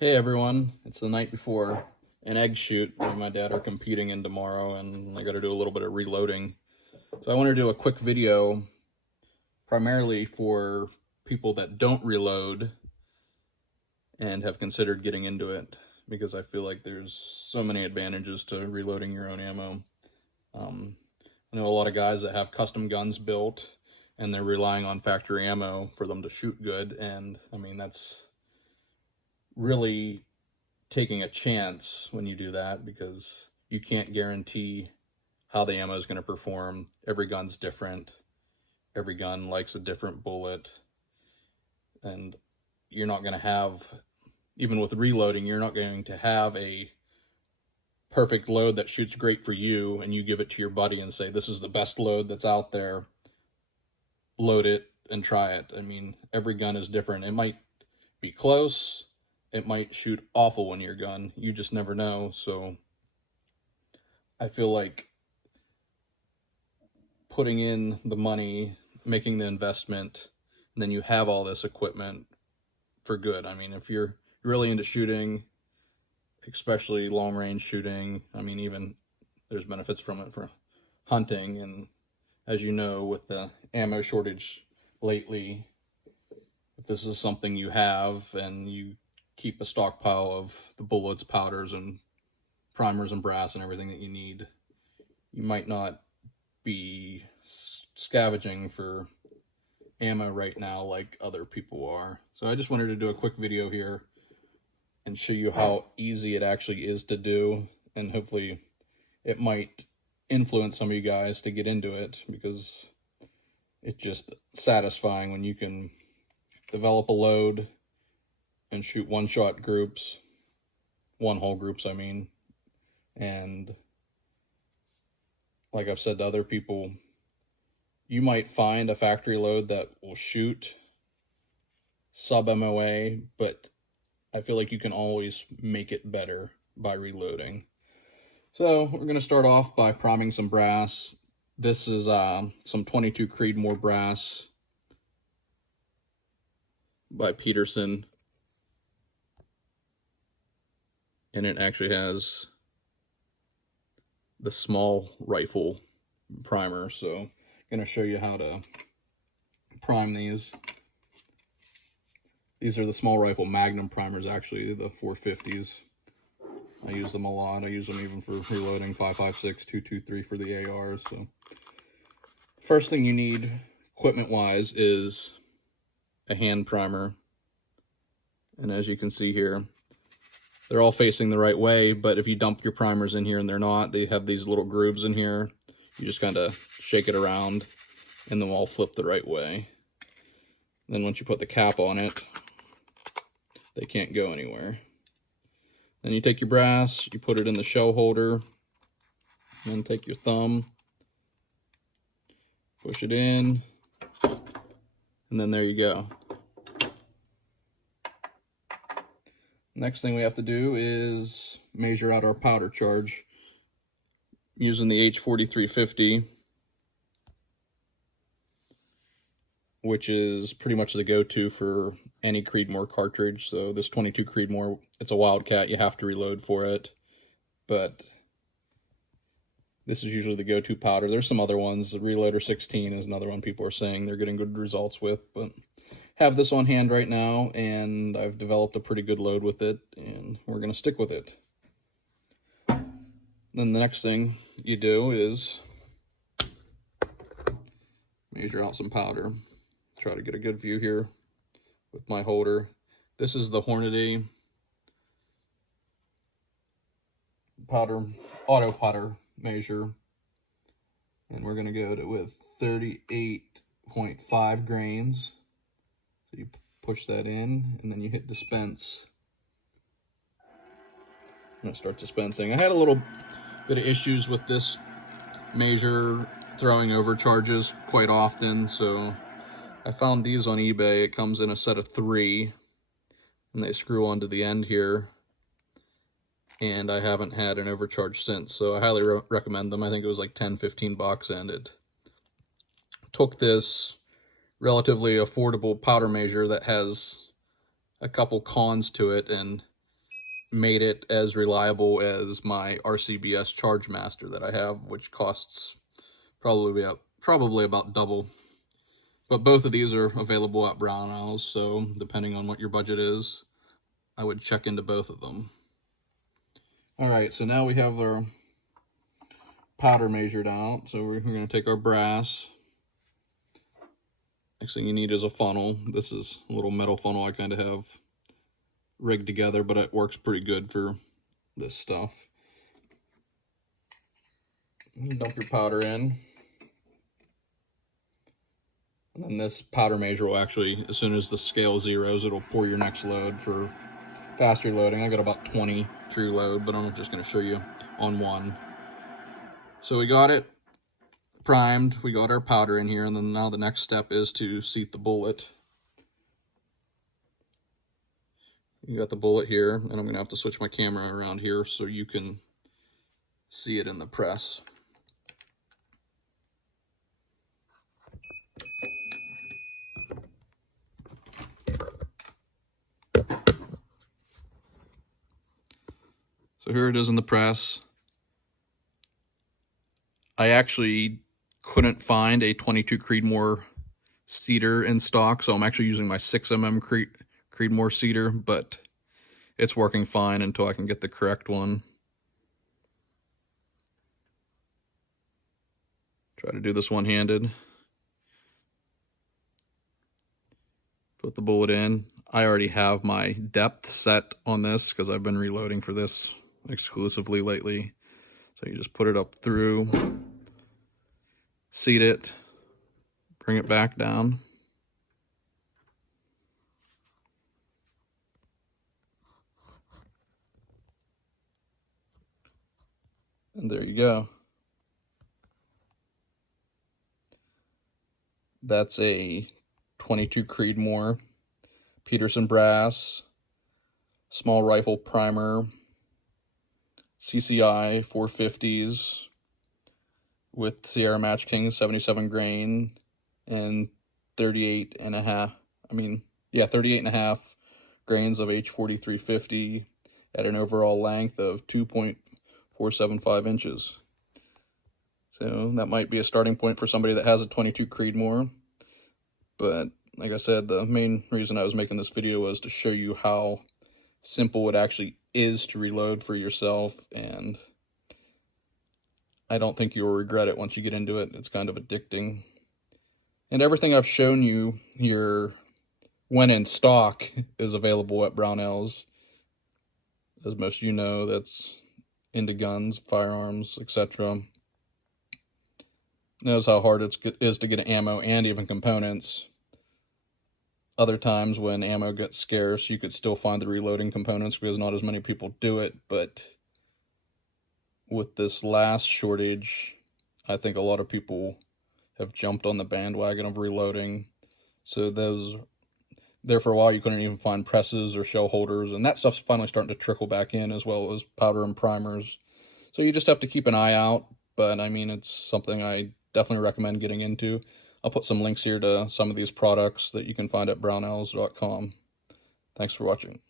Hey everyone, it's the night before an egg shoot. Me and my dad are competing in tomorrow and I got to do a little bit of reloading. So I want to do a quick video primarily for people that don't reload and have considered getting into it, because I feel like there's so many advantages to reloading your own ammo. I know a lot of guys that have custom guns built and they're relying on factory ammo for them to shoot good, and I mean that's really taking a chance when you do that, because you can't guarantee how the ammo is going to perform. Every gun's different. Every gun likes a different bullet. And you're not going to have, even with reloading, you're not going to have a perfect load that shoots great for you and you give it to your buddy and say, this is the best load that's out there. Load it and try it. I mean, every gun is different. It might be close. It might shoot awful in your gun. You just never know. So I feel like putting in the money, making the investment, and then you have all this equipment for good. I mean, if you're really into shooting, especially long range shooting, I mean, even there's benefits from it for hunting. And as you know, with the ammo shortage lately, if this is something you have and you keep a stockpile of the bullets, powders, and primers and brass and everything that you need, you might not be scavenging for ammo right now like other people are. So I just wanted to do a quick video here and show you how easy it actually is to do, and hopefully it might influence some of you guys to get into it, because it's just satisfying when you can develop a load and shoot one-shot groups, one-hole groups I mean, and like I've said to other people, you might find a factory load that will shoot sub-MOA, but I feel like you can always make it better by reloading. So we're going to start off by priming some brass. This is some 22 Creedmoor brass by Peterson, and it actually has the small rifle primer. So I'm going to show you how to prime these. These are the small rifle Magnum primers, actually, the 450s. I use them a lot. I use them even for reloading 5.56, 2.23 for the ARs. So first thing you need equipment-wise is a hand primer. And as you can see here, they're all facing the right way, but if you dump your primers in here and they're not, they have these little grooves in here. You just kind of shake it around and they'll all flip the right way. Then once you put the cap on it, they can't go anywhere. Then you take your brass, you put it in the shell holder, then take your thumb, push it in, and then there you go. Next thing we have to do is measure out our powder charge using the H4350, which is pretty much the go-to for any Creedmoor cartridge. So this 22 Creedmoor, it's a Wildcat, you have to reload for it, but this is usually the go-to powder. There's some other ones. The Reloader 16 is another one people are saying they're getting good results with, but have this on hand right now, and I've developed a pretty good load with it, and we're going to stick with it. Then the next thing you do is measure out some powder. Try to get a good view here with my holder. This is the Hornady powder, auto powder measure, and we're going to go with 38.5 grains. So you push that in, and then you hit dispense. I'm going to start dispensing. I had a little bit of issues with this measure throwing overcharges quite often, so I found these on eBay. It comes in a set of 3, and they screw onto the end here, and I haven't had an overcharge since, so I highly recommend them. I think it was like 10-15 bucks, and it took this relatively affordable powder measure that has a couple cons to it, and made it as reliable as my RCBS Charge Master that I have, which costs probably about double. But both of these are available at Brownells, so depending on what your budget is, I would check into both of them. All right, so now we have our powder measured out. So we're going to take our brass. Next thing you need is a funnel. This is a little metal funnel I kind of have rigged together, but it works pretty good for this stuff. Dump your powder in. And then this powder measure will actually, as soon as the scale zeros, it'll pour your next load for faster loading. I got about 20 through load, but I'm just going to show you on one. So we got it primed, we got our powder in here, and then now the next step is to seat the bullet. You got the bullet here, and I'm going to have to switch my camera around here so you can see it in the press. So here it is in the press. I actually couldn't find a 22 Creedmoor seeder in stock, so I'm actually using my 6mm Creedmoor seeder, but it's working fine until I can get the correct one. Try to do this one-handed. Put the bullet in. I already have my depth set on this because I've been reloading for this exclusively lately. So you just put it up through, seat it, bring it back down. And there you go. That's a 22 Creedmoor Peterson brass small rifle primer, CCI 450s with Sierra Match King 77 grain and 38 and a half grains of H4350 at an overall length of 2.475 inches. So that might be a starting point for somebody that has a 22 Creedmoor. But like I said, the main reason I was making this video was to show you how simple it actually is to reload for yourself, and I don't think you'll regret it once you get into it. It's kind of addicting. And everything I've shown you here, when in stock, is available at Brownells. As most of you know, that's into guns, firearms, etc. Knows how hard it is to get ammo and even components. Other times when ammo gets scarce, you could still find the reloading components because not as many people do it, but with this last shortage, I think a lot of people have jumped on the bandwagon of reloading. So there for a while you couldn't even find presses or shell holders, and that stuff's finally starting to trickle back in, as well as powder and primers. So you just have to keep an eye out, but I mean, it's something I definitely recommend getting into. I'll put some links here to some of these products that you can find at brownells.com. Thanks for watching.